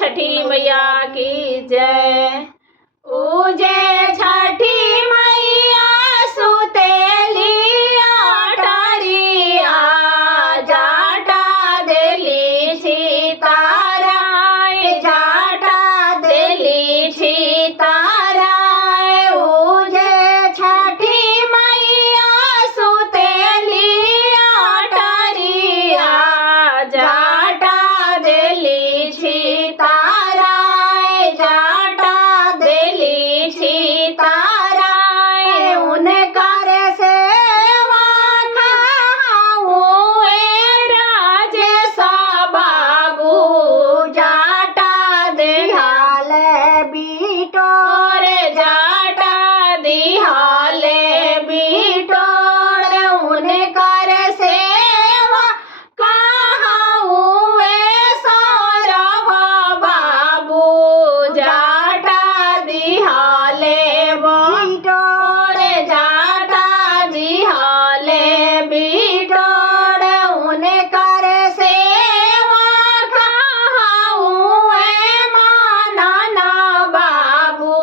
छठी मैया की जय। पूजे छठी मैया सुतेली अटारिया, जाटा देली छिताराय, जाटा देली छिताराय। पूजे छठी मैया सुतेली अटारिया, जाटा देली छिताराय, जाटा देली छिताराय। उनकर सेवा खाऊं राजेश बाबू, जाटा दिहाले बिटोर, जाटा दिहाले बिटोर। उनकर सेवा खाऊं सौरभ बाबू, जाटा दिहाले बिटोर, जाटा दिहाले बिटोर। उनकर सेवा खाऊं मानना बाबू,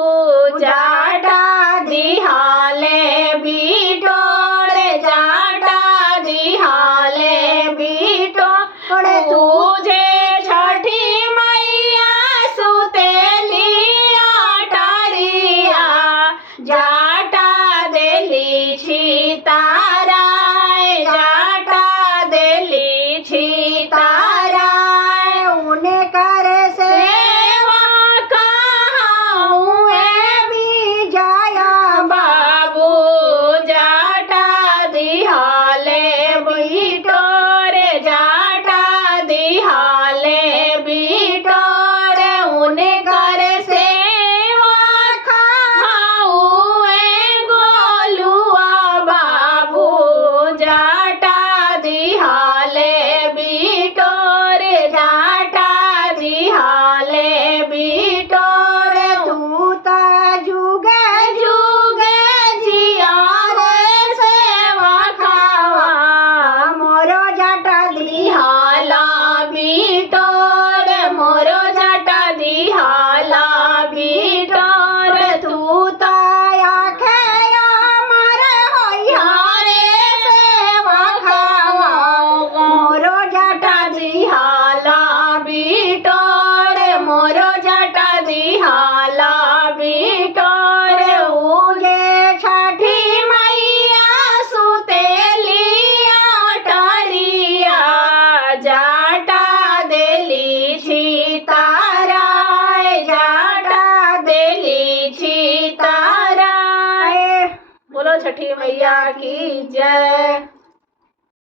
जाटा दिहाले बिटोर, जाटा दिहाले बिटोर। तुझे छठी मैया सुतेली अटारिया, जाटा देली छिताराय, जाटा देली छिताराय। उनकर सेवा खाऊं विजय बाबू, जाटा दिहाले बिटोर, जाटा दिहाले बिटोर। उनकर सेवा खाऊं गोलुआ बाबू, जाटा दिहाले बिटोर, जाटा दिहाले बिटोर। तू ता जुगे जुगे जिया रे सेवा खावा, मोरो जाटा दिहाला बिटोर, मोरो जाटा दिहाला बिटोर। तू ता आखे अमर होइहा रे सेवा खावा, मोरो जाटा दिहाला बिटोर, मोरो जाटा दिहाला बिटोर। उजे छठी मैया सुतेली अटारिया, जाटा देली छिताराय, जाटा देली छिताराय। बोलो छठी मैया की जय।